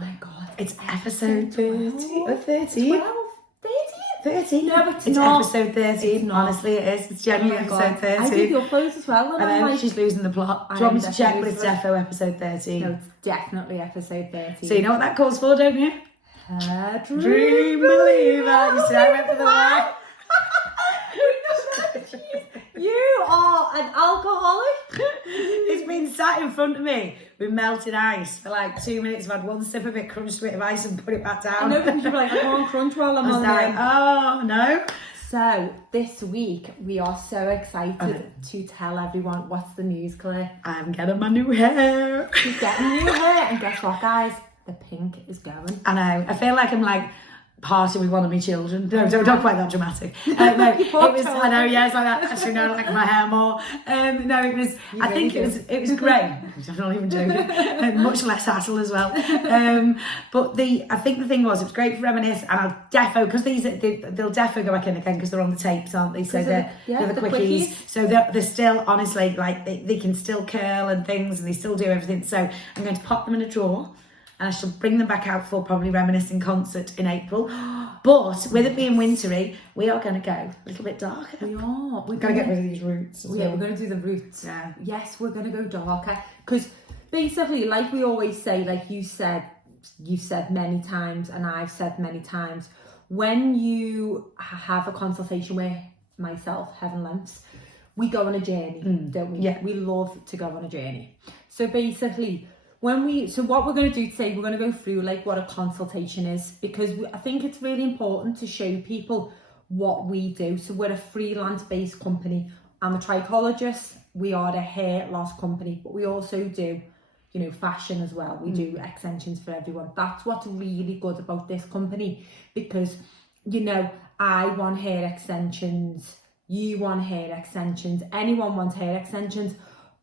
my God. It's episode 30 or 13. 12? 13? No, it's It's not. episode 13. It's not. Honestly, it is. It's genuinely episode 13. I did the uploads as well. And then she's losing the plot. Do you want me to check? But it's defo episode 13. No, it's definitely episode 13. So you know what that calls for, don't you? Hairdream Believer. You see, I went for the line. You are an alcoholic. It's been sat in front of me with melted ice for like 2 minutes. I've had one sip of it, crunched a bit of ice and put it back down. I know, because you're like, I can't crunch while I'm on like, oh no. So this week we are so excited to tell everyone what's the news, Claire. I'm getting my new hair. She's getting new hair, and guess what, guys? The pink is going. I know. I feel like I'm like party with one of my children. No, don't quite that dramatic. No, it was. I know. Yes, like that. Actually, no, I like my hair more. No, it was. I think it was great. I'm not even joking. Much less hassle as well. But I think the thing was, it was great for reminisce, and I'll defo because they'll defo go back in again because they're on the tapes, aren't they? So they're the quickies. So they're still honestly like they can still curl and things, and they still do everything. So I'm going to pop them in a drawer. And I shall bring them back out for probably reminiscing concert in April. But with it being wintry, we are going to go a little bit darker. We are. We're going to get rid of these roots. Yeah, we're going to do the roots. Yeah. Yes, we're going to go darker. Because basically, like we always say, like you've said many times, and I've said many times, when you have a consultation with myself, Heaven Lamps, we go on a journey, don't we? Yeah. We love to go on a journey. So basically, what we're going to do today, we're going to go through like what a consultation is, because I think it's really important to show people what we do. So we're a freelance based company. I'm a trichologist. We are a hair loss company, but we also do, fashion as well. We do extensions for everyone. That's what's really good about this company, because, I want hair extensions. You want hair extensions. Anyone wants hair extensions.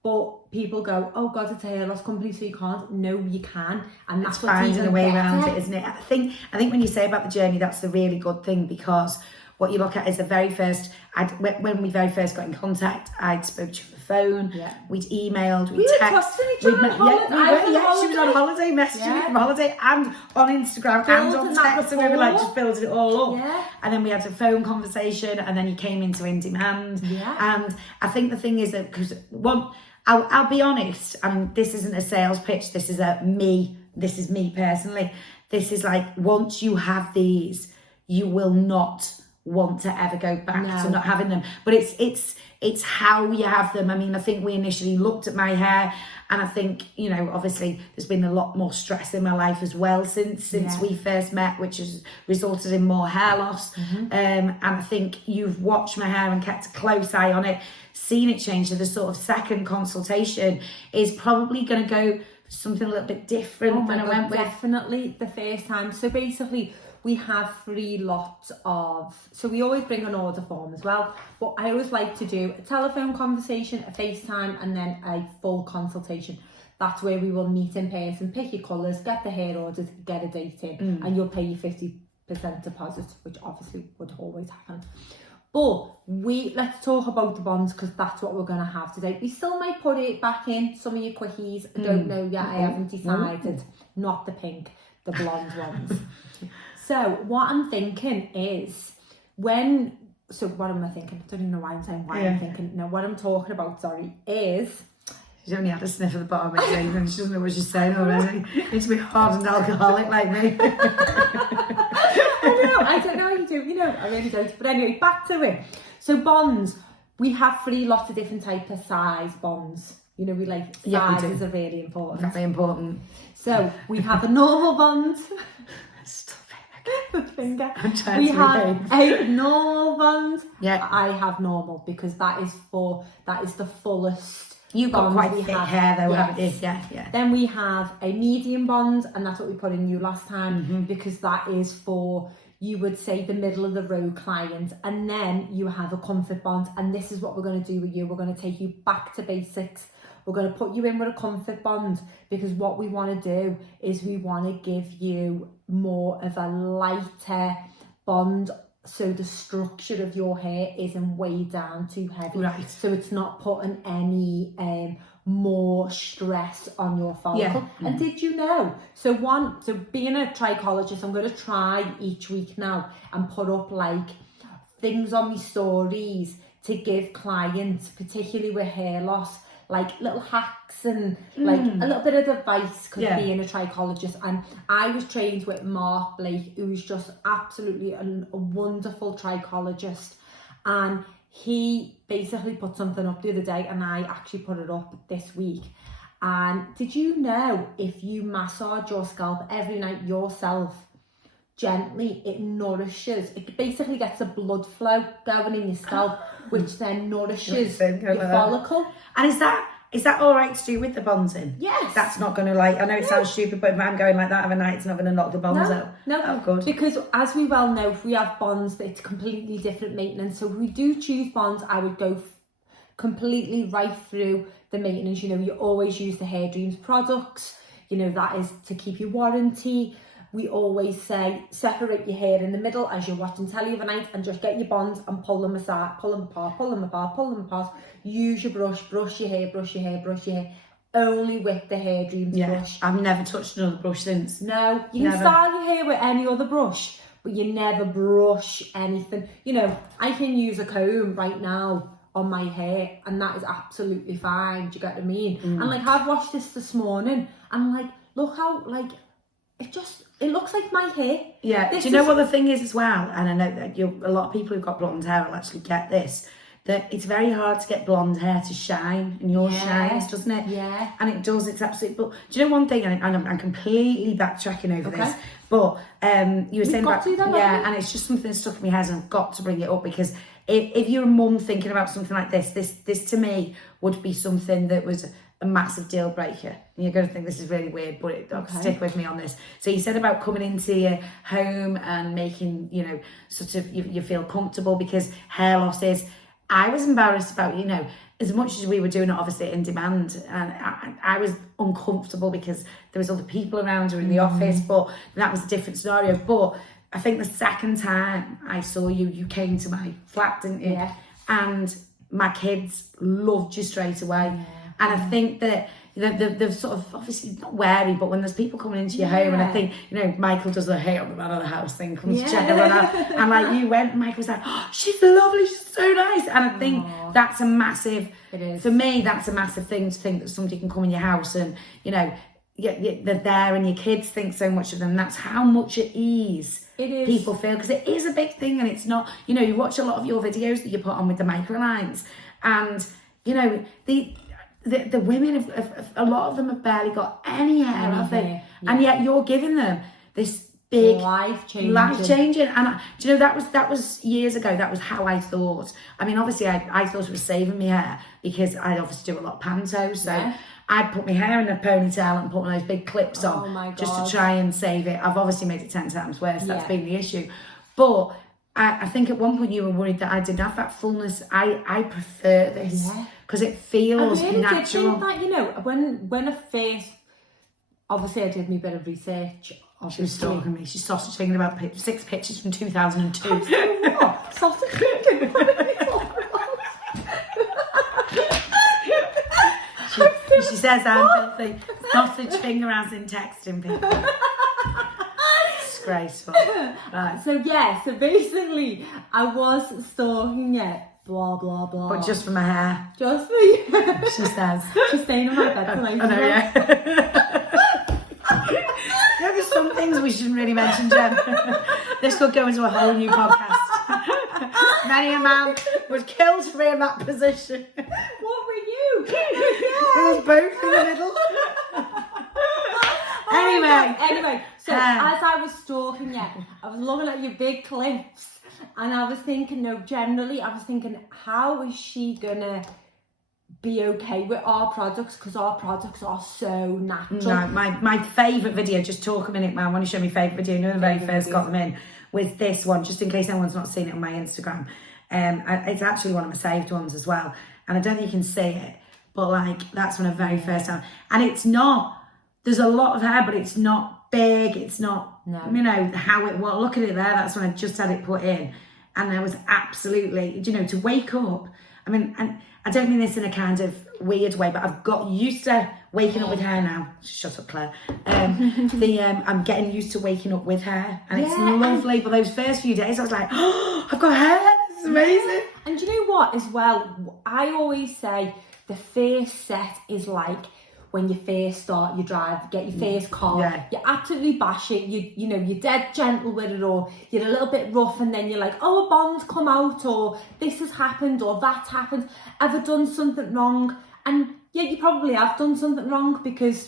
But people go, oh God, it's a hair loss company, so you can't. No, you can, and that's what's finding a way around it, isn't it? I think when you say about the journey, that's the really good thing, because what you look at is the very first. When we very first got in contact, I'd spoke to you on the phone. Yeah. We'd emailed. We were texting each other. She was on holiday, messaging me from holiday, and on Instagram and on text, and we were like just building it all up. Yeah. And then we had a phone conversation, and then you came into In Demand. Yeah. And I think the thing is that because I'll be honest, and this isn't a sales pitch, this is me personally. This is like, once you have these, you will not want to ever go back to not having them. But it's how you have them. I mean, I think we initially looked at my hair, and I think, obviously there's been a lot more stress in my life as well since we first met, which has resulted in more hair loss. And I think you've watched my hair and kept a close eye on it, seen it change. So the sort of second consultation is probably going to go for something a little bit different than I went with. Definitely the first time. So basically, we have 3 lots of, so we always bring an order form as well, but I always like to do a telephone conversation, a FaceTime, and then a full consultation. That's where we will meet in person, pick your colours, get the hair ordered, get a date in, and you'll pay your 50% deposit, which obviously would always happen. But let's talk about the bonds, because that's what we're going to have today. We still might put it back in some of your quickies. I don't know yet. I haven't decided. Not the pink, the blonde ones. So what I'm thinking is what am I thinking? I don't even know why I'm saying I'm thinking. No, what I'm talking about, is... She's only had a sniff of the bottom of it, and she doesn't know what she's saying already. It's me hardened alcoholic like me. I don't know how you do, I really don't. But anyway, back to it. So bonds, we have 3 lots of different types of size bonds. We like sizes are really important. Very important. So we have a normal bond. The finger. We have a normal bond. Yeah. I have normal, because that is the fullest. You've got quite thick hair though, haven't you? Yeah. Then we have a medium bond, and that's what we put in you last time, because that is for, you would say, the middle of the road client. And then you have a comfort bond, and this is what we're going to do with you. We're going to take you back to basics. We're going to put you in with a comfort bond, because what we want to do is we want to give you more of a lighter bond, so the structure of your hair isn't weighed down too heavy. Right. So it's not putting any more stress on your follicle. And did you know? So being a trichologist, I'm going to try each week now and put up like things on my stories to give clients, particularly with hair loss, like little hacks and like a little bit of advice, because being a trichologist. And I was trained with Mark Blake, who's just absolutely a wonderful trichologist, and he basically put something up the other day, and I actually put it up this week. And did you know, if you massage your scalp every night yourself gently, it nourishes, it basically gets the blood flow going in your scalp, which then nourishes your follicle. And is that all right to do with the bonds in? Yes. That's not going to, like, I know it sounds stupid, but if I'm going like that every night, it's not going to knock the bonds out. No, oh, good. Because as we well know, if we have bonds, it's completely different maintenance. So if we do choose bonds, I would go completely right through the maintenance. You know, you always use the Hairdreams products. You know, that is to keep your warranty. We always say separate your hair in the middle as you're watching telly overnight, and just get your bonds and pull them aside, pull them apart, pull them apart, pull them apart. Use your brush, brush your hair, brush your hair, brush your hair. Only with the Hairdreams brush. I've never touched another brush since. No, you can style your hair with any other brush, but you never brush anything. You know, I can use a comb right now on my hair, and that is absolutely fine. Do you get what I mean? And like, I've washed this morning, and like, look how like it looks like my hair. Yeah. Do you know what the thing is as well? And I know that a lot of people who've got blonde hair will actually get this, that it's very hard to get blonde hair to shine, and yours shines, doesn't it? Yeah. And it does, it's absolutely, but do you know one thing, and I'm completely backtracking over this, but you were saying about, and it's just something that stuck in my head, and I've got to bring it up, because if you're a mum thinking about something like this to me would be something that was a massive deal breaker. And you're going to think this is really weird, but stick with me on this. So you said about coming into your home and making, you know, sort of you feel comfortable, because hair loss is, I was embarrassed about, you know, as much as we were doing it obviously in demand, and I was uncomfortable because there was other people around or in the office, but that was a different scenario. But I think the second time I saw you came to my flat, didn't you? Yeah. And my kids loved you straight away. Yeah. And I think that they're sort of obviously not wary, but when there's people coming into your home, and I think, you know, Michael does the hey, I'm the man of the house thing, comes to check everyone out, and like you went, Michael was like, oh, she's lovely, she's so nice. And I think that's a massive, for me, that's a massive thing, to think that somebody can come in your house and, you know, they're there, and your kids think so much of them. That's how much at ease people feel, because it is a big thing. And it's not, you know, you watch a lot of your videos that you put on with the microlines, and, you know, the women have a lot of them have barely got any hair, have they? And yet you're giving them this big life changing. And do you know, that was years ago. That was how I thought. I mean, obviously I thought it was saving me hair, because I obviously do a lot of panto, so I put my hair in a ponytail and put one of those big clips on, just to try and save it. I've obviously made it 10 times worse. That's been the issue. But I think at one point you were worried that I didn't have that fullness. I prefer this, because it feels natural. I did think that, you know, when I first, obviously I did me a bit of research. She was stalking me. She's sausage thinking about 6 pictures from 2002. What? Sausage thinking? What are you talking about? She says I'm filthy. Sausage finger as in texting people. Disgraceful. Right. So basically I was stalking you, blah blah blah. But just for my hair. Just for you. She says. She's staying in my bed tonight. I know, yeah. There's some things we shouldn't really mention, Jem. This could go into a whole new podcast. Many a man was killed to be in that position. What were you? It was both in the middle. Anyway, so as I was stalking you, I was looking at your big clips, and I was thinking, how is she gonna be okay with our products, because our products are so natural. No, my favourite video, just talk a minute, man, I want to show my favourite video, you know, the very first got them in, with this one, just in case anyone's not seen it on my Instagram. It's actually one of my saved ones as well, and I don't know if you can see it, but like, that's one of the very first time, and it's not, there's a lot of hair, but it's not big, it's not, you know, how it was. Look at it there, that's when I just had it put in, and I was absolutely, you know, to wake up, I mean, and I don't mean this in a kind of weird way, but I've got used to waking up with hair now. Shut up, Claire. I'm getting used to waking up with hair, and it's lovely. But those first few days, I was like, oh, I've got hair. This is amazing. And you know what? As well, I always say the first set is like when you first start your drive, get your first car, you absolutely bash it, you know, you're dead gentle with it, or you're a little bit rough, and then you're like, oh, a bond's come out, or this has happened, or that's happened, have I done something wrong? And yeah, you probably have done something wrong, because,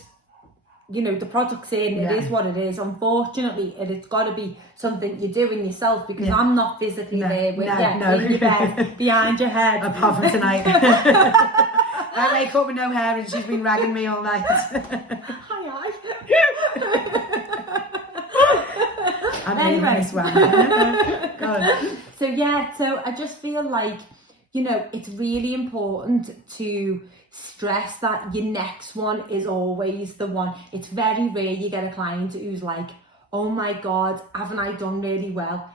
you know, the product's in, it is what it is. Unfortunately, it's got to be something you're doing yourself, because I'm not physically there with you in your bed, behind your head. Apart from tonight. I wake up with no hair and she's been ragging me all night. Hi. Anyway. This one. God. So I just feel like, you know, it's really important to stress that your next one is always the one. It's very rare you get a client who's like, oh my God, haven't I done really well?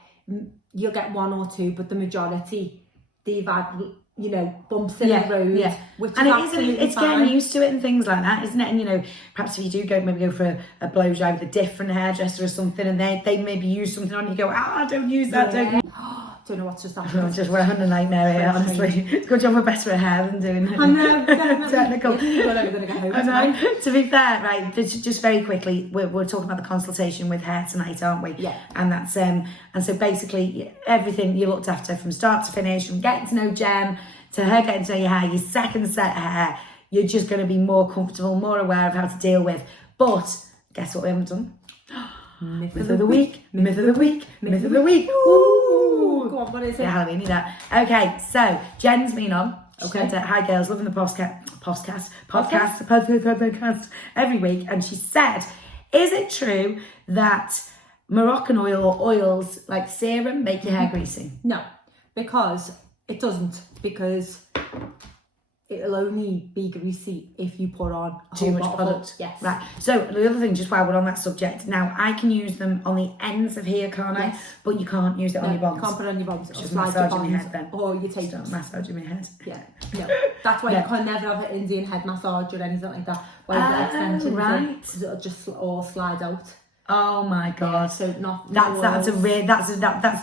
You'll get one or two, but the majority, they've had, you know, bumps in the road, which and it's getting used to it and things like that, isn't it? And you know, perhaps if you do maybe go for a blow dry with a different hairdresser or something, and they maybe use something on you, go, don't use that, don't know what's just happened. I'm just having a nightmare here, honestly. It's a good job we're better at hair than doing it. I know, technical. I know. To be fair, right, just very quickly, we're talking about the consultation with hair tonight, aren't we? Yeah. And that's and so basically everything you looked after from start to finish, from getting to know Jem to her getting to know your hair, your second set of hair, you're just going to be more comfortable, more aware of how to deal with. But guess what we haven't done? Myth of the week. Ooh. Go on, what is it? Yeah, Halloween, that. Okay, so Jen's been on. Okay. Said, hi girls, loving the podcast every week, and she said, is it true that Moroccan oil or oils like serum make your hair greasy? No, because it doesn't, because it'll only be greasy if you put on too much product. Yes. Right. So the other thing, just while we're on that subject, now I can use them on the ends of here, can't I? Yes. But you can't use it on your bonds. You can't put it on your bonds. Just massaging your head then. Or you take Start massaging my head. Yeah. No. That's why you can never have an Indian head massage or anything like that. Right. Because it'll just all slide out. Oh my God! Yeah, so not that's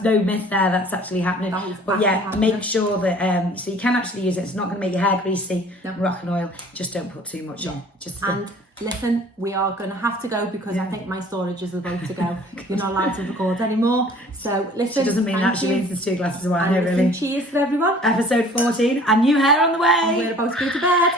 no myth there. That's actually happening. But yeah, happening. Make sure that so you can actually use it. It's not going to make your hair greasy. No. Moroccan oil. Just don't put too much on. And listen, we are going to have to go because I think my storage is about to go. You're not allowed to record anymore. So listen. She doesn't mean that. She means there's 2 glasses of wine here, really. Cheers to everyone. Episode 14, and new hair on the way. And we're about to go to bed.